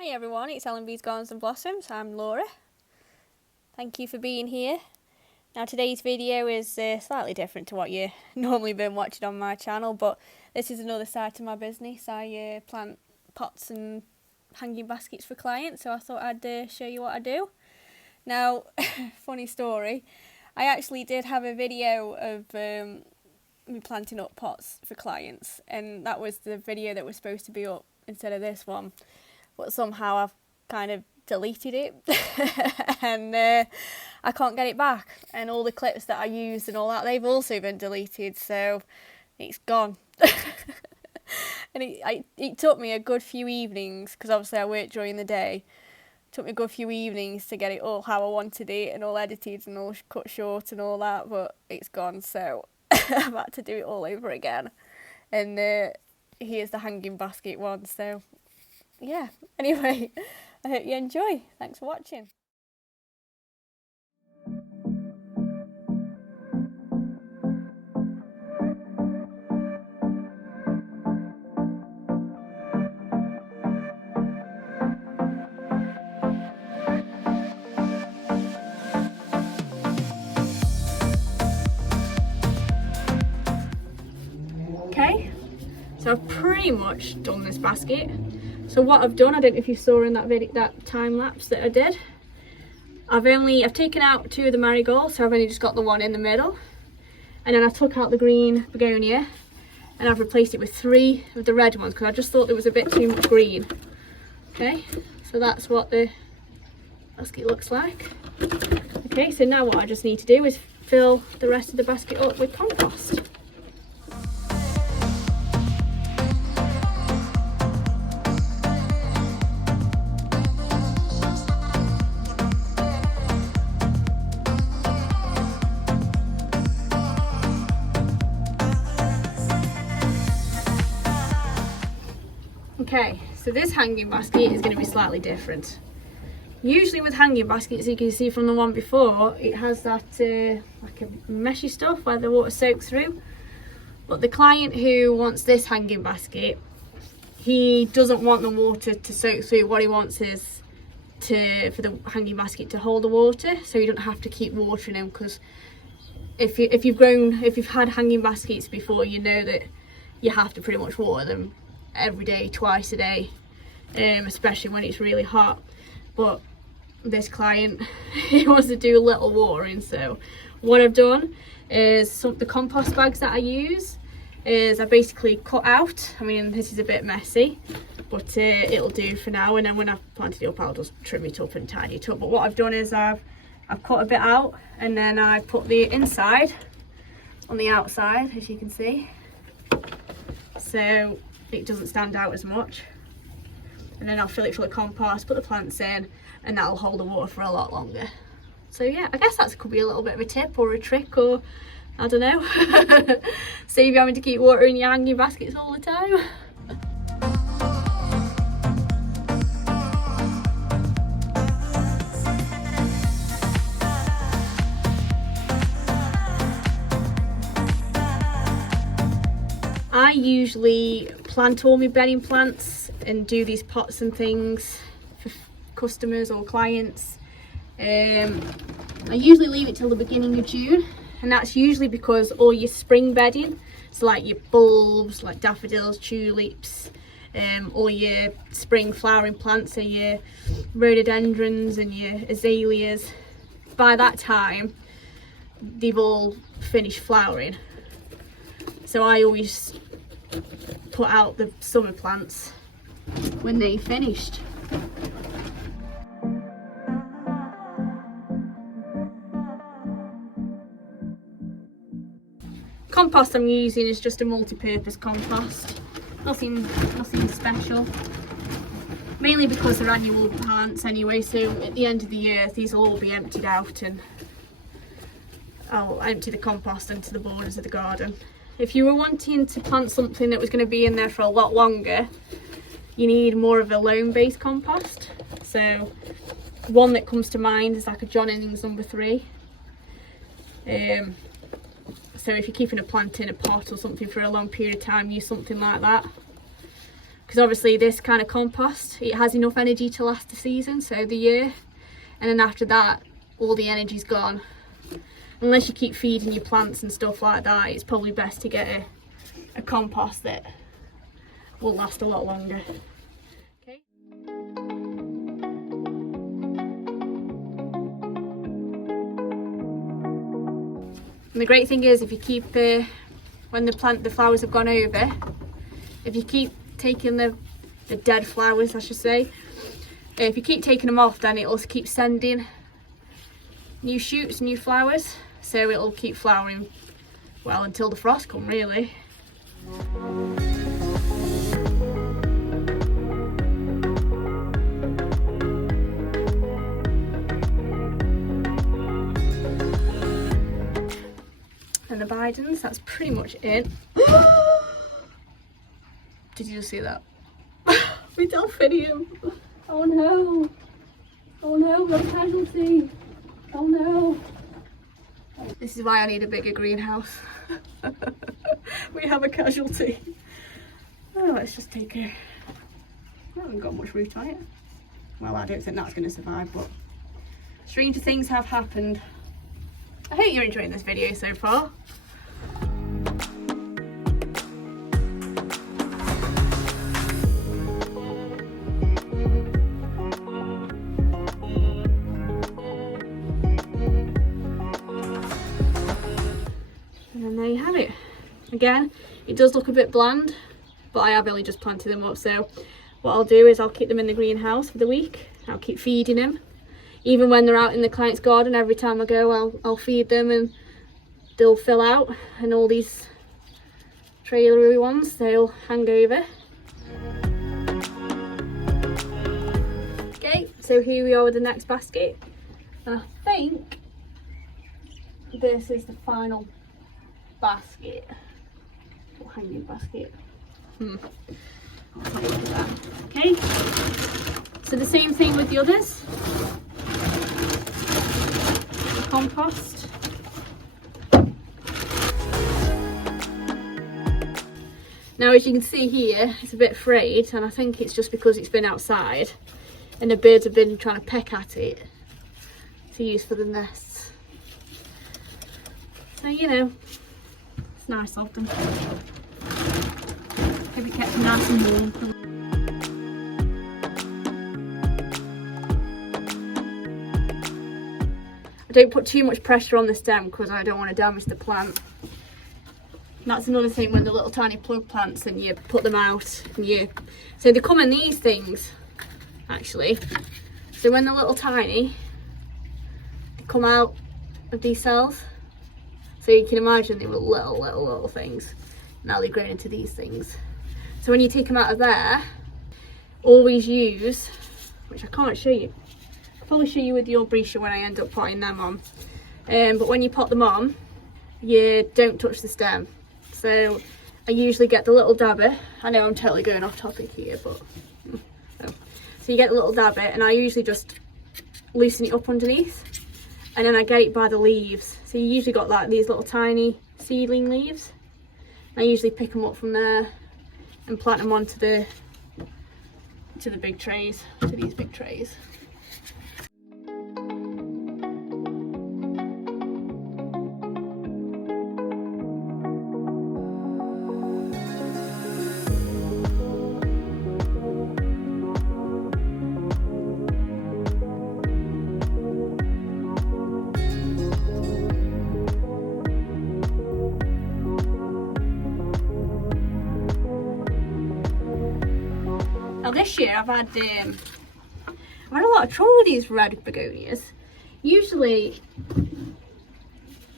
Hi everyone, it's L&B's Gardens and Blossoms. I'm Laura. Thank you for being here. Now today's video is slightly different to what you normally been watching on my channel, but this is another side to my business. I plant pots and hanging baskets for clients, so I thought I'd show you what I do. Now, funny story, I actually did have a video of me planting up pots for clients, and that was the video that was supposed to be up instead of this one. But somehow I've kind of deleted it and I can't get it back, and all the clips that I used and all that, they've also been deleted, so it's gone. And it took me a good few evenings, because obviously I work during the day. It took me a good few evenings to get it all how I wanted it and all edited and all cut short and all that, but it's gone, so I've had to do it all over again. And here's the hanging basket one, so yeah, anyway, I hope you enjoy. Thanks for watching. Okay, so I've pretty much done this basket. So what I've done, I don't know if you saw in that video, that time lapse that I did, I've taken out 2 of the marigolds, so I've only just got the one in the middle, and then I took out the green begonia and I've replaced it with 3 of the red ones because I just thought there was a bit too much green. Okay, so that's what the basket looks like. Okay, so now what I just need to do is fill the rest of the basket up with compost. Okay, so this hanging basket is going to be slightly different. Usually with hanging baskets, you can see from the one before, it has that like a meshy stuff where the water soaks through. But the client who wants this hanging basket, he doesn't want the water to soak through. What he wants is for the hanging basket to hold the water, so you don't have to keep watering them. Because if you've had hanging baskets before, you know that you have to pretty much water them every day, twice a day, especially when it's really hot. But this client, he wants to do a little watering, so what I've done is the compost bags that I use is I basically cut out. I mean, this is a bit messy, but it'll do for now, and then when I've planted it up, I'll just trim it up and tidy it up. But what I've done is I've cut a bit out, and then I put the inside on the outside, as you can see, so it doesn't stand out as much. And then I'll fill it full of compost, put the plants in, and that'll hold the water for a lot longer. So yeah, I guess that could be a little bit of a tip or a trick, or I don't know, save you having to keep watering your hanging baskets all the time. I usually plant all my bedding plants and do these pots and things for customers or clients. I usually leave it till the beginning of June, and that's usually because all your spring bedding, so like your bulbs, like daffodils, tulips, all your spring flowering plants, so your rhododendrons and your azaleas, by that time they've all finished flowering. So I always put out the summer plants when they finished. Compost I'm using is just a multi-purpose compost, nothing special, mainly because they're annual plants anyway, so at the end of the year these will all be emptied out, and I'll empty the compost into the borders of the garden. If you were wanting to plant something that was going to be in there for a lot longer, you need more of a loam-based compost. So one that comes to mind is like a John Innings No. 3. So if you're keeping a plant in a pot or something for a long period of time, use something like that. because obviously this kind of compost, it has enough energy to last the season, so the year, and then after that all the energy's gone. Unless you keep feeding your plants and stuff like that, it's probably best to get a compost that will last a lot longer. Okay. And the great thing is, if you keep when the flowers have gone over, if you keep taking the dead flowers, I should say, if you keep taking them off, then it'll keep sending new shoots, new flowers, so it'll keep flowering well until the frost come, really. And the Bidens, that's pretty much it. Did you just see that? My delphinium! Oh no! Oh no, we're a casualty! Oh no! This is why I need a bigger greenhouse. We have a casualty. Oh, let's just take a... I haven't got much root on it. Well, I don't think that's going to survive, but stranger things have happened. I hope you're enjoying this video so far. And there you have it. Again, it does look a bit bland, but I have only just planted them up, so what I'll do is I'll keep them in the greenhouse for the week. I'll keep feeding them. Even when they're out in the client's garden, every time I go, I'll feed them and they'll fill out, and all these trailery ones, they'll hang over. Okay, so here we are with the next basket. And I think this is the final basket. Or hanging basket. I'll have a look at that. Okay, so the same thing with the others. Compost. Now, as you can see here, it's a bit frayed, and I think it's just because it's been outside and the birds have been trying to peck at it to use for the nests. So, you know, it's nice of them. Keep it kept nice and warm. I don't put too much pressure on the stem because I don't want to damage the plant. And that's another thing when the little tiny plug plants and you put them out and so they come in these things actually. So when they're little tiny, they come out of these cells. So you can imagine they were little things. Now they've grown into these things. So when you take them out of there, always use, which I can't show you. I'll probably show you with the Albrecia when I end up putting them on. But when you pot them on, you don't touch the stem. So I usually get the little dabber. I know I'm totally going off topic here, but so you get the little dabber, and I usually just loosen it up underneath, and then I get it by the leaves. So you usually got like these little tiny seedling leaves. I usually pick them up from there and plant them onto the big trays, to these big trays. Now this year I've had a lot of trouble with these red begonias. Usually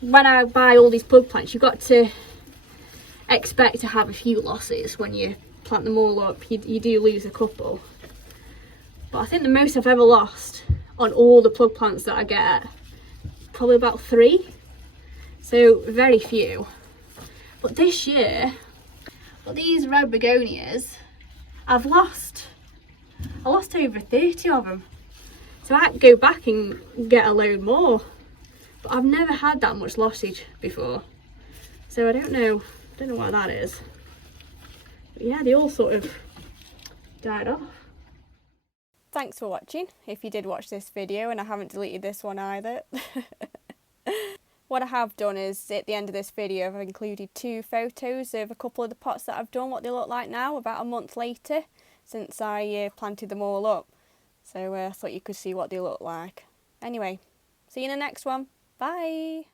when I buy all these plug plants, you've got to expect to have a few losses when you plant them all up. You do lose a couple. But I think the most I've ever lost on all the plug plants that I get, probably about 3. So very few. But this year, these red begonias, I lost over 30 of them. So I had to go back and get a load more. But I've never had that much lossage before. So I don't know why that is. But yeah, they all sort of died off. Thanks for watching, if you did watch this video, and I haven't deleted this one either. What I have done is, at the end of this video, I've included 2 photos of a couple of the pots that I've done, what they look like now, about a month later, since I planted them all up. So I thought you could see what they look like. Anyway, see you in the next one. Bye!